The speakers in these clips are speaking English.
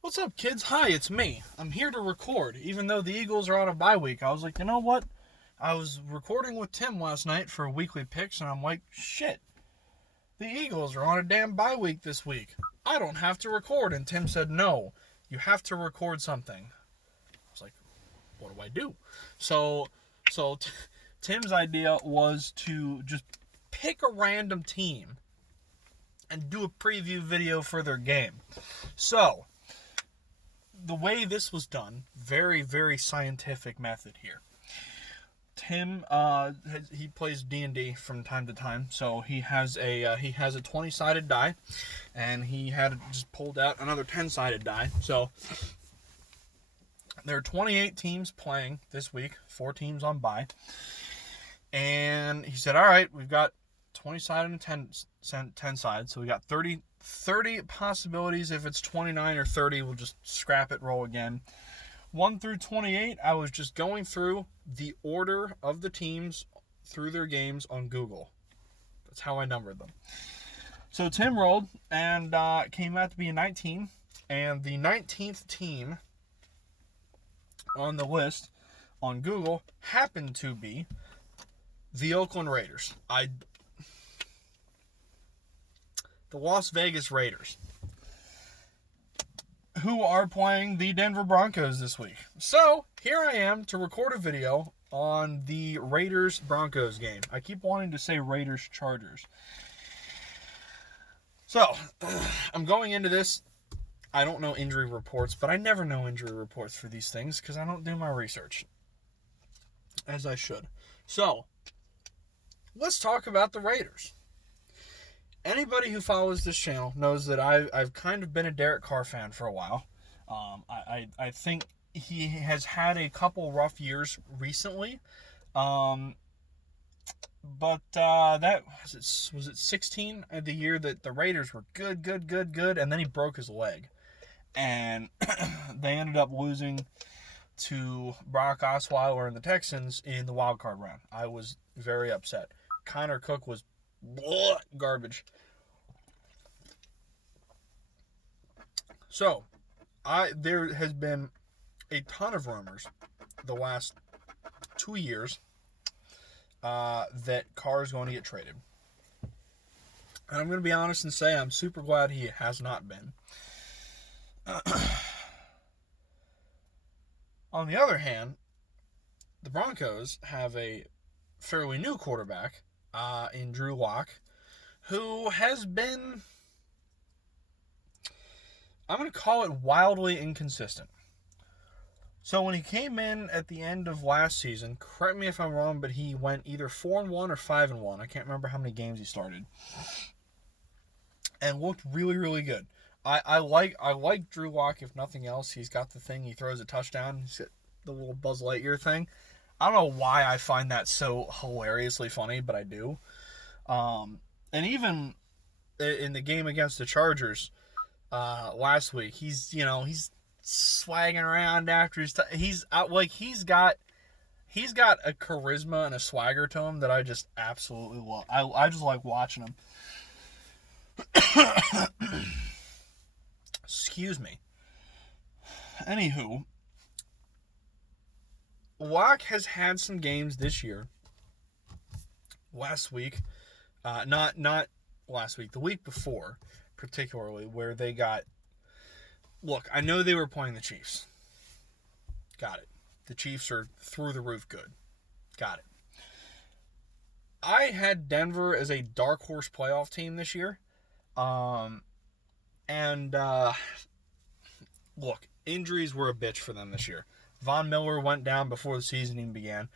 What's up, kids? Hi, it's me. I'm here to record, even though the Eagles are on a bye week. I was like, you know what? I was recording with Tim last night for weekly picks, and I'm like, shit, the Eagles are on a damn bye week this week. I don't have to record. And Tim said, no, you have to record something. I was like, what do I do? So Tim's idea was to just pick a random team and do a preview video for their game. So, the way this was done, very, very scientific method here. Tim, he plays D&D from time to time, so he has a 20-sided die, and he had just pulled out another 10-sided die. So there are 28 teams playing this week, 4 teams on bye, and he said, all right, we've got 20-sided and 10-sided, so we got 30 possibilities. If it's 29 or 30, we'll just scrap it, roll again. 1 through 28, I was just going through the order of the teams through their games on Google. That's how I numbered them. So Tim rolled, and it came out to be a 19, and the 19th team on the list on Google happened to be the Oakland Raiders. The Las Vegas Raiders, who are playing the Denver Broncos this week. So, here I am to record a video on the Raiders-Broncos game. I keep wanting to say Raiders-Chargers. So, I'm going into this. I don't know injury reports, but I never know injury reports for these things because I don't do my research, as I should. So, let's talk about the Raiders. Anybody who follows this channel knows that I've kind of been a Derek Carr fan for a while. I think he has had a couple rough years recently. But that was it 16 the year that the Raiders were good, and then he broke his leg. And they ended up losing to Brock Osweiler and the Texans in the wild card round. I was very upset. Connor Cook was garbage. So, there has been a ton of rumors the last 2 years that Carr is going to get traded. And I'm going to be honest and say I'm super glad he has not been. On the other hand, the Broncos have a fairly new quarterback in Drew Lock, who has been, I'm going to call it wildly inconsistent. So when he came in at the end of last season, correct me if I'm wrong, but he went either 4-1 or 5-1. I can't remember how many games he started. And looked really, really good. I like Drew Lock, if nothing else. He's got the thing, he throws a touchdown. He's got the little Buzz Lightyear thing. I don't know why I find that so hilariously funny, but I do. And even in the game against the Chargers last week, he's swagging around after he's got a charisma and a swagger to him that I just absolutely love. I just like watching him. Excuse me. Anywho, Locke has had some games this year. Last week, not last week, the week before, particularly, where they got. Look, I know they were playing the Chiefs. Got it. The Chiefs are through the roof good. Got it. I had Denver as a dark horse playoff team this year. Look, injuries were a bitch for them this year. Von Miller went down before the season even began.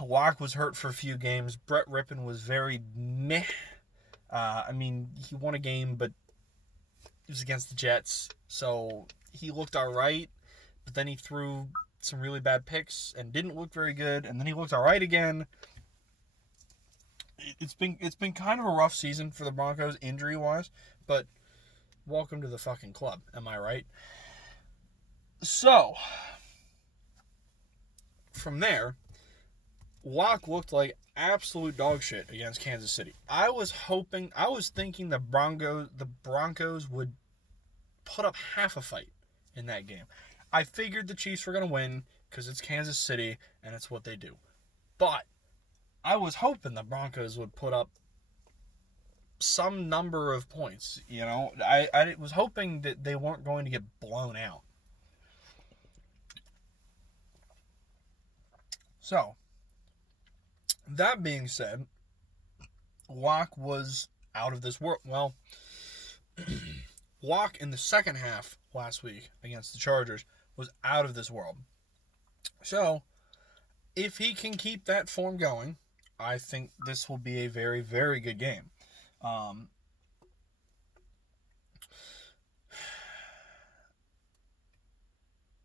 Locke was hurt for a few games. Brett Rippon was very meh. He won a game, but it was against the Jets, so he looked all right, but then he threw some really bad picks and didn't look very good, and then he looked all right again. It's been kind of a rough season for the Broncos injury-wise, but welcome to the fucking club, am I right? So, from there, Locke looked like absolute dog shit against Kansas City. I was thinking the Broncos would put up half a fight in that game. I figured the Chiefs were going to win because it's Kansas City and it's what they do. But I was hoping the Broncos would put up some number of points. I was hoping that they weren't going to get blown out. So, that being said, Locke was out of this world. Well, Locke in the second half last week against the Chargers was out of this world. So, if he can keep that form going, I think this will be a very, very good game.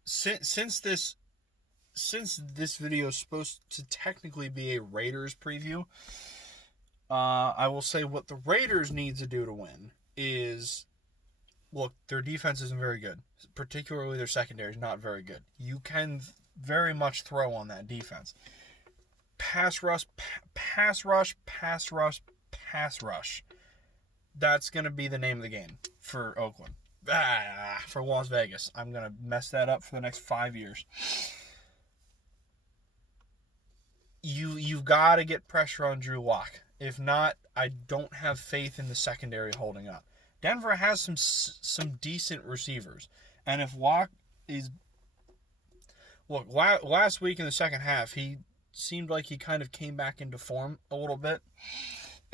Since this video is supposed to technically be a Raiders preview, I will say what the Raiders need to do to win is, look, their defense isn't very good. Particularly their secondary is not very good. You can very much throw on that defense. Pass rush, pass rush, pass rush, pass rush. That's going to be the name of the game for Oakland. For Las Vegas. I'm going to mess that up for the next 5 years. You've got to get pressure on Drew Lock. If not, I don't have faith in the secondary holding up. Denver has some decent receivers. And if Lock is... Look, last week in the second half, he seemed like he kind of came back into form a little bit.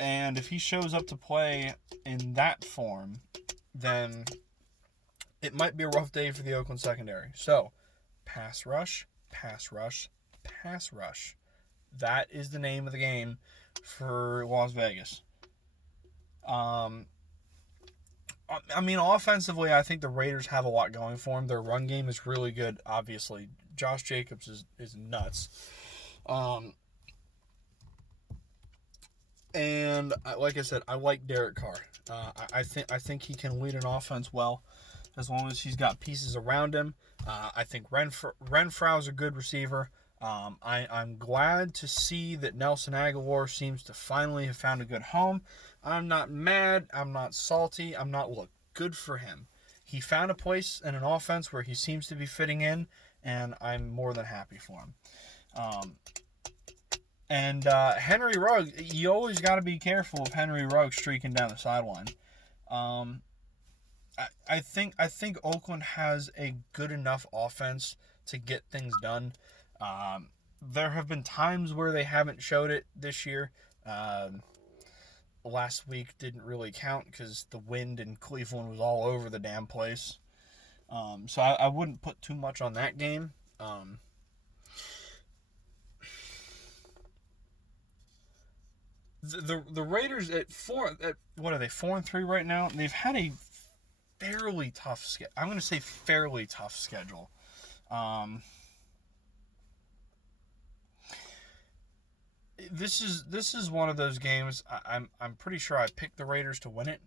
And if he shows up to play in that form, then it might be a rough day for the Oakland secondary. So, pass rush, pass rush, pass rush. That is the name of the game for Las Vegas. Offensively, I think the Raiders have a lot going for them. Their run game is really good, obviously. Josh Jacobs is nuts. And like I said, I like Derek Carr. I think he can lead an offense well as long as he's got pieces around him. I think Renfrow is a good receiver. I'm glad to see that Nelson Aguilar seems to finally have found a good home. I'm not mad. I'm not salty. Good for him. He found a place in an offense where he seems to be fitting in, and I'm more than happy for him. Henry Ruggs, you always got to be careful of Henry Ruggs streaking down the sideline. I think Oakland has a good enough offense to get things done. There have been times where they haven't showed it this year. Last week didn't really count because the wind in Cleveland was all over the damn place. So I wouldn't put too much on that game. The Raiders at what are they, 4-3 right now? They've had a fairly tough schedule. I'm going to say fairly tough schedule. This is one of those games. I'm pretty sure I picked the Raiders to win it.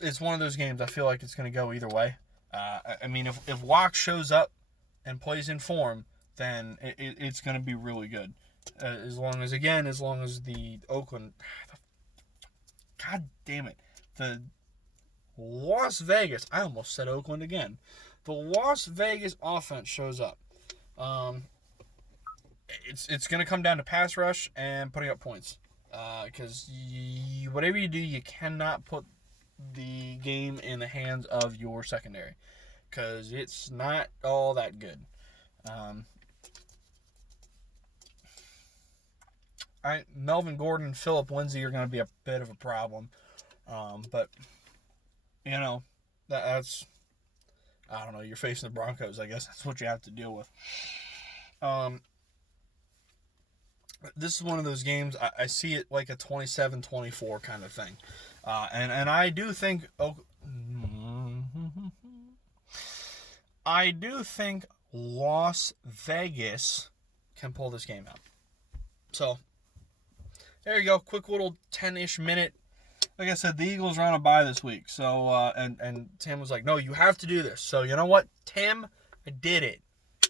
It's one of those games. I feel like it's going to go either way. If Locke shows up and plays in form, then it's going to be really good. As long as the Oakland... God damn it. The Las Vegas... I almost said Oakland again. The Las Vegas offense shows up. It's going to come down to pass rush and putting up points. Because whatever you do, you cannot put the game in the hands of your secondary. Because it's not all that good. Melvin Gordon and Phillip Lindsay are going to be a bit of a problem. But, that's... I don't know, you're facing the Broncos. I guess that's what you have to deal with. This is one of those games, I see it like a 27-24 kind of thing. And I do think... I do think Las Vegas can pull this game out. So, there you go. Quick little 10-ish minute. Like I said, the Eagles are on a bye this week. So, and Tim was like, no, you have to do this. So, you know what, Tim? I did it.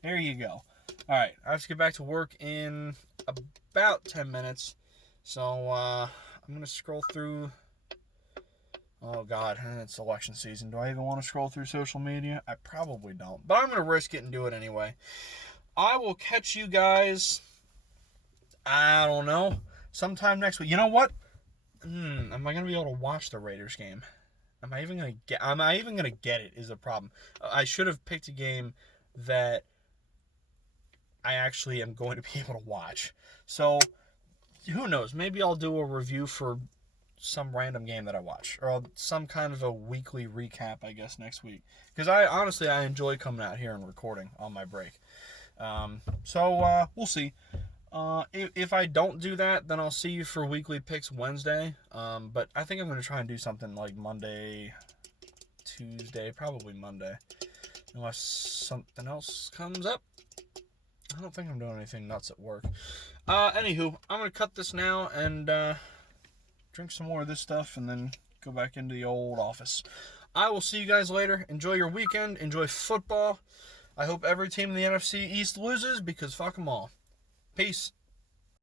There you go. All right, I have to get back to work in about 10 minutes. So, I'm going to scroll through Oh, God, it's election season. Do I even want to scroll through social media? I probably don't. But I'm going to risk it and do it anyway. I will catch you guys, I don't know, sometime next week. You know what? Am I going to be able to watch the Raiders game? Am I even going to get it is a problem. I should have picked a game that I actually am going to be able to watch. So, who knows? Maybe I'll do a review for some random game that I watch, or some kind of a weekly recap, I guess, next week. Because I enjoy coming out here and recording on my break. So we'll see. If I don't do that, then I'll see you for weekly picks Wednesday. But I think I'm going to try and do something like Monday, Tuesday, probably Monday, unless something else comes up. I don't think I'm doing anything nuts at work. Anywho, I'm going to cut this now and drink some more of this stuff and then go back into the old office. I will see you guys later. Enjoy your weekend. Enjoy football. I hope every team in the NFC East loses because fuck them all. Peace.